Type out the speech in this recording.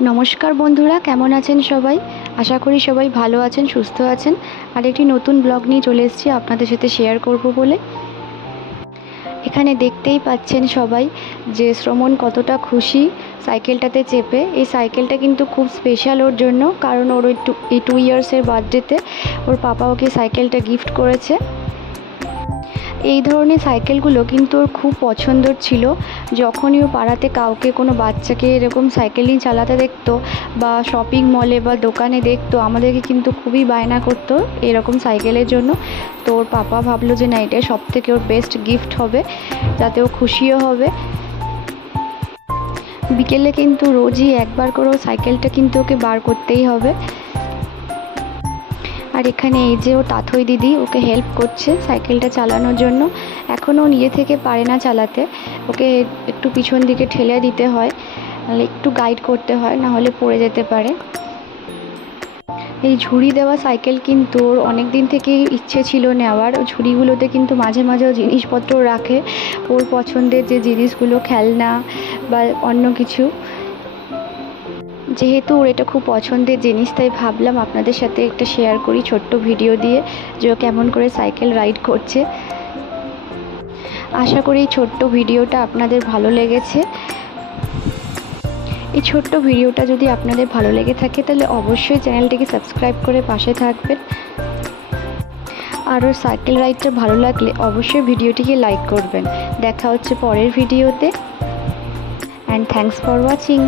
नमस्कार बंधुरा केमन आছেন सबाई आशा करी सबाई भालो आছেন सुस्थ आছেন और एक नतून ब्लग निये चले एसेছি आपनादेर साथे शेयर करब बोले। एखाने देखतेई पाच्छेन सबाई जे श्रमण कतटा खुशी साइकेलटाते चेपे। এই সাইকেলটা কিন্তু খুব স্পেশাল ওর জন্য, কারণ ওর এই 2 ইয়ার্সের বার্থডেতে ওর পাপা ওকে সাইকেলটা গিফট করেছে। এই ধরনের সাইকেলগুলো কিন্তু ওর খুব পছন্দের ছিল। যখনই ও পাড়াতে কাউকে কোনো বাচ্চাকে এরকম সাইকেলিং চালাতে দেখতো বা শপিং মলে বা দোকানে দেখতো, আমাদেরকে কিন্তু খুবই বায়না করতো এরকম সাইকেলের জন্য। তো ওর পাপা ভাবলো যে না, এটা সবথেকে ওর বেস্ট গিফট হবে, যাতে ও খুশিও হবে। বিকেলে কিন্তু রোজই একবার করে সাইকেলটা কিন্তু ওকে বার করতেই হবে। আর এখানে এই যে ও তাথই দিদি ওকে হেল্প করছে সাইকেলটা চালানোর জন্য। এখনও নিজে থেকে পারে না চালাতে, ওকে একটু পিছন দিকে ঠেলে দিতে হয়, নাহলে একটু গাইড করতে হয়, না হলে পড়ে যেতে পারে। এই ঝুড়ি দেওয়া সাইকেল কিন্তু ওর অনেক দিন থেকে ইচ্ছে ছিল নেওয়ার। ঝুড়িগুলোতে কিন্তু মাঝে মাঝেও জিনিসপত্র রাখে, ওর পছন্দের যে জিনিসগুলো, খেলনা বা অন্য কিছু। যেহেতু ওর এটা খুব পছন্দের জিনিস, তাই ভাবলাম আপনাদের সাথে একটা শেয়ার করি ছোট্ট ভিডিও দিয়ে, যে ও কেমন করে সাইকেল রাইড করছে। আশা করি এই ছোট্ট ভিডিওটা আপনাদের ভালো লেগেছে। এই ছোট্ট ভিডিওটা যদি আপনাদের ভালো লেগে থাকে তাহলে অবশ্যই চ্যানেলটিকে সাবস্ক্রাইব করে পাশে থাকবেন। আর ওর সাইকেল রাইডটা ভালো লাগলে অবশ্যই ভিডিওটিকে লাইক করবেন। দেখা হচ্ছে পরের ভিডিওতে। And thanks for watching.